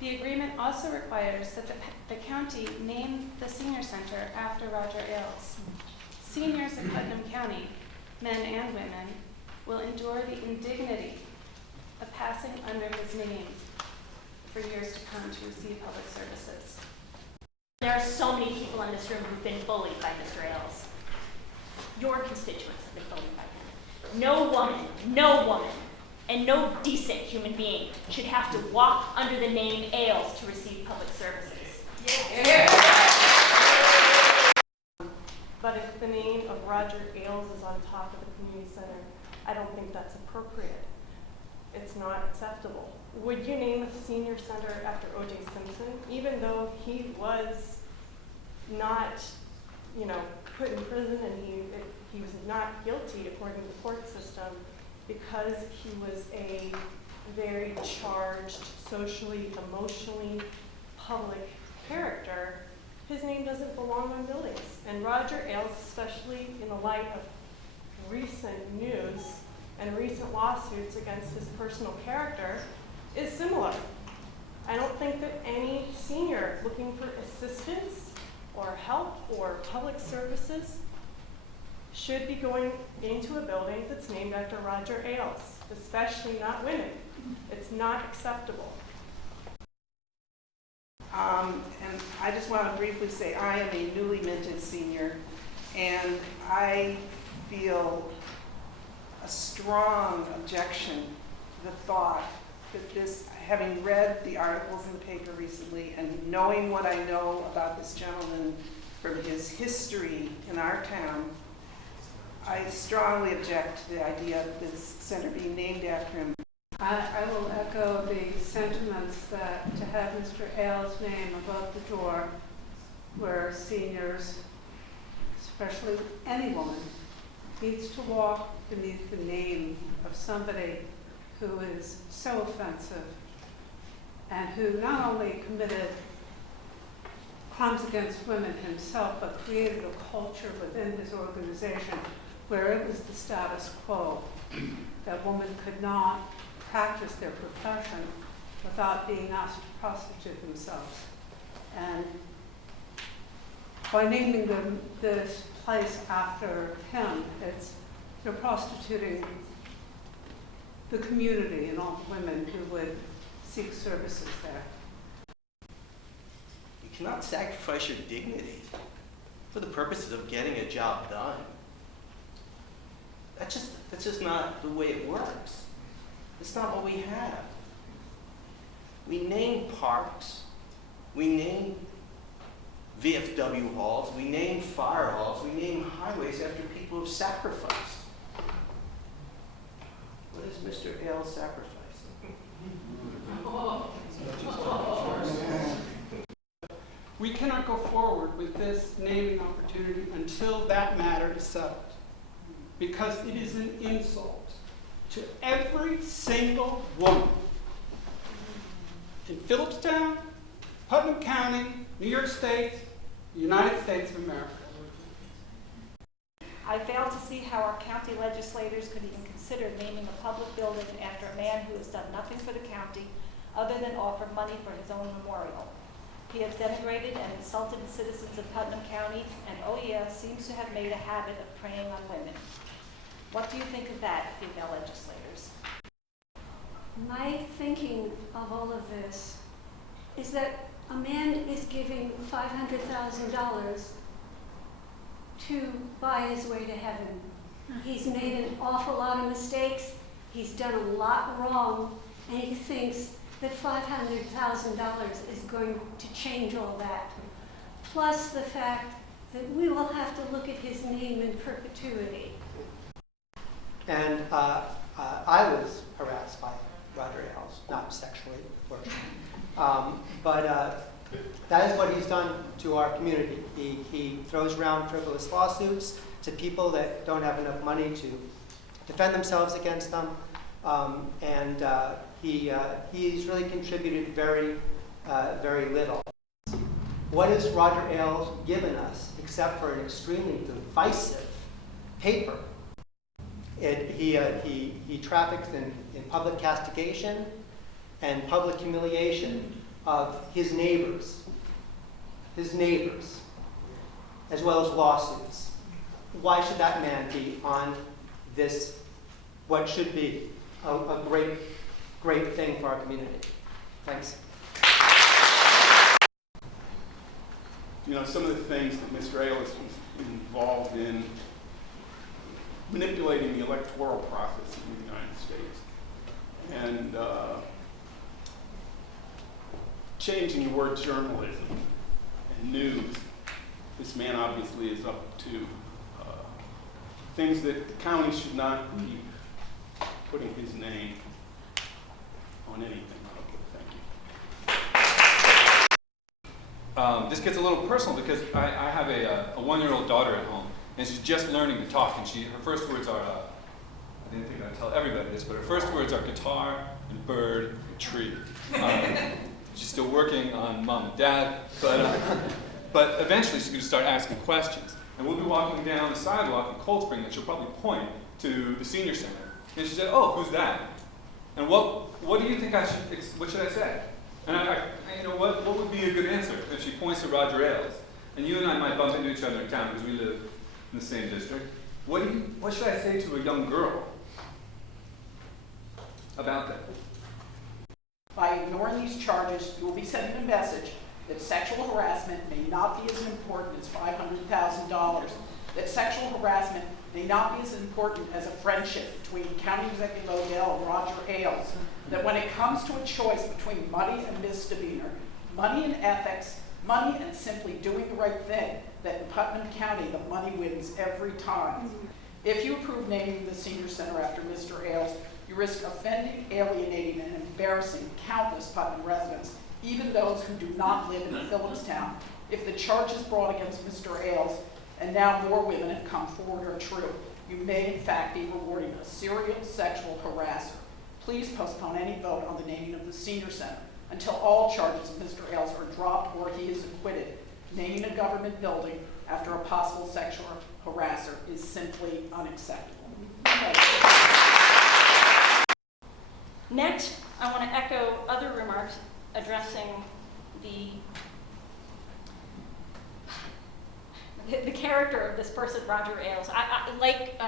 The agreement also requires that the county name the senior center after Roger Ailes. Seniors in Putnam County, men and women, will endure the indignity of passing under his name for years to come to receive public services. There are so many people in this room who've been bullied by Mr. Ailes. Your constituents have been bullied by him. No woman, and no decent human being should have to walk under the name Ailes to receive public services. Yeah. But if the name of Roger Ailes is on top of the community center, I don't think that's appropriate. It's not acceptable. Would you name a senior center after O.J. Simpson, even though he was not, put in prison and he was not guilty according to the court system because he was a very charged, socially, emotionally public character? His name doesn't belong on buildings. And Roger Ailes, especially in the light of recent news and recent lawsuits against his personal character, is similar. I don't think that any senior looking for assistance or help or public services should be going into a building that's named after Roger Ailes, especially not women. It's not acceptable. And I just want to briefly say I am a newly minted senior, and I feel a strong objection to the thought that this, having read the articles in the paper recently and knowing what I know about this gentleman from his history in our town, I strongly object to the idea of this center being named after him. I will echo the sentiments that to have Mr. Ailes' name above the door where seniors, especially any woman, needs to walk beneath the name of somebody who is so offensive and who not only committed crimes against women himself, but created a culture within his organization where it was the status quo that women could not practice their profession without being asked to prostitute themselves. And by naming this place after him, they're prostituting the community and all the women who would seek services there. You cannot sacrifice your dignity for the purposes of getting a job done. That's just not the way it works. It's not what we have. We name parks, we name VFW halls, we name fire halls, we name highways after people who've sacrificed. What is Mr. Ailes sacrificing? We cannot go forward with this naming opportunity until that matter is settled, because it is an insult to every single woman in Philipstown, Putnam County, New York State, the United States of America. I fail to see how our county legislators could even consider naming a public building after a man who has done nothing for the county other than offer money for his own memorial. He has denigrated and insulted the citizens of Putnam County, and oh yeah, seems to have made a habit of preying on women. What do you think of that, female legislators? My thinking of all of this is that a man is giving $500,000 to buy his way to heaven. He's made an awful lot of mistakes. He's done a lot wrong, and he thinks that $500,000 is going to change all that. Plus the fact that we will have to look at his name in perpetuity. And I was harassed by Roger Ailes, not sexually, of course. But that is what he's done to our community. He throws around frivolous lawsuits to people that don't have enough money to defend themselves against them. He's really contributed very, very little. What has Roger Ailes given us except for an extremely divisive paper? He traffics in public castigation and public humiliation of his neighbors, as well as lawsuits. Why should that man be on this, what should be a great, great thing for our community? Thanks. You know, some of the things that Mr. Ailes was involved in manipulating the electoral process in the United States and changing the word journalism and news. This man obviously is up to things that the county should not be putting his name on anything. Thank you. This gets a little personal because I have a one-year-old daughter at home, and she's just learning to talk. And her first words are, I didn't think I'd tell everybody this, but her first words are guitar and bird and tree. She's still working on mom and dad, but eventually she's going to start asking questions. And we'll be walking down the sidewalk in Cold Spring, and she'll probably point to the senior center. And she said, "Oh, who's that? And what do you think what should I say?" And you know, what would be a good answer if she points to Roger Ailes? And you and I might bump into each other in town because we live in the same district. What should I say to a young girl about that? By ignoring these charges, you will be sending a message that sexual harassment may not be as important as $500,000, that sexual harassment may not be as important as a friendship between County Executive Odell and Roger Ailes, that when it comes to a choice between money and misdemeanor, money and ethics, money and simply doing the right thing, that in Putnam County the money wins every time. If you approve naming the senior center after Mr. Ailes, you risk offending, alienating, and embarrassing countless Putnam residents, even those who do not live in Philipstown. If the charges brought against Mr. Ailes, and now more women have come forward, are true, you may in fact be rewarding a serial sexual harasser. Please postpone any vote on the naming of the senior center until all charges of Mr. Ailes are dropped or he is acquitted. Naming a government building after a possible sexual harasser is simply unacceptable. Next, I want to echo other remarks addressing the character of this person, Roger Ailes. Like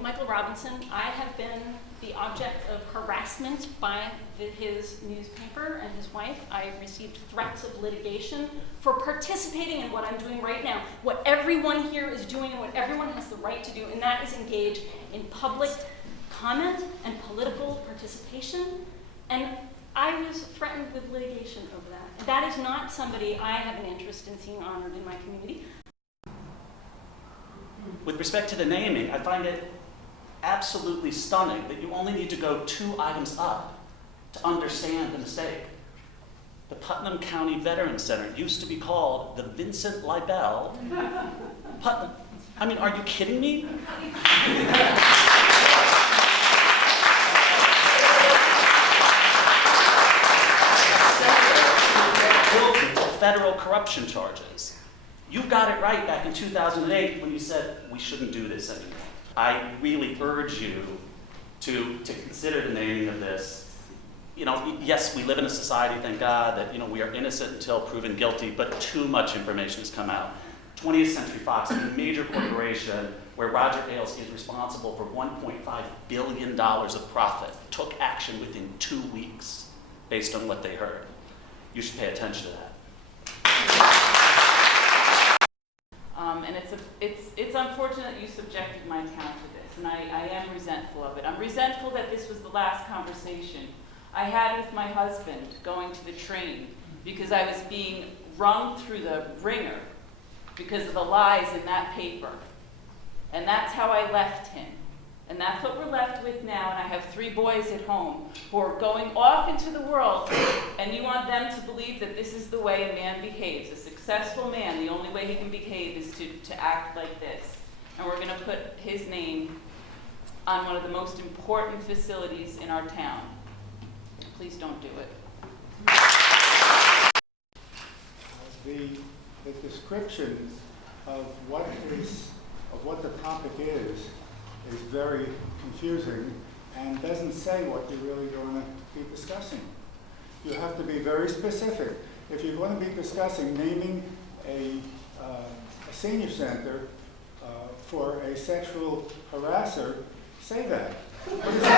Michael Robinson, I have been the object of harassment by his newspaper and his wife. I received threats of litigation for participating in what I'm doing right now, what everyone here is doing and what everyone has the right to do, and that is engage in public comment and political participation. And I was threatened with litigation over that. And that is not somebody I have an interest in seeing honored in my community. With respect to the naming, I find it absolutely stunning that you only need to go 2 items up to understand the mistake. The Putnam County Veterans Center used to be called the Vincent Libel Putnam. I mean, are you kidding me? Federal corruption charges. You got it right back in 2008 when you said we shouldn't do this anymore. I really urge you to consider the naming of this. You know, yes, we live in a society, thank God, that we are innocent until proven guilty, but too much information has come out. 20th Century Fox, a major corporation where Roger Ailes is responsible for $1.5 billion of profit, took action within 2 weeks based on what they heard. You should pay attention to that. And it's unfortunate you subjected my town to this, and I am resentful of it. I'm resentful that this was the last conversation I had with my husband going to the train because I was being wrung through the ringer because of the lies in that paper. And that's how I left him. And that's what we're left with now, and I have 3 boys at home who are going off into the world, and you want them to believe that this is the way a man behaves. A successful man, the only way he can behave is to act like this. And we're going to put his name on one of the most important facilities in our town. Please don't do it. The description of what the topic is very confusing and doesn't say what you're really going to be discussing. You have to be very specific. If you're going to be discussing naming a senior center for a sexual harasser, say that. What is it?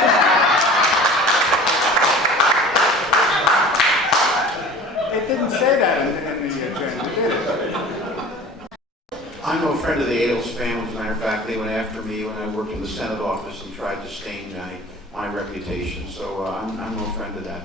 It didn't say that in the agenda, did it? I'm no friend of the Ailes family. As a matter of fact, they went after me when I worked in the Senate office and tried to stain my reputation. So I'm no friend of that.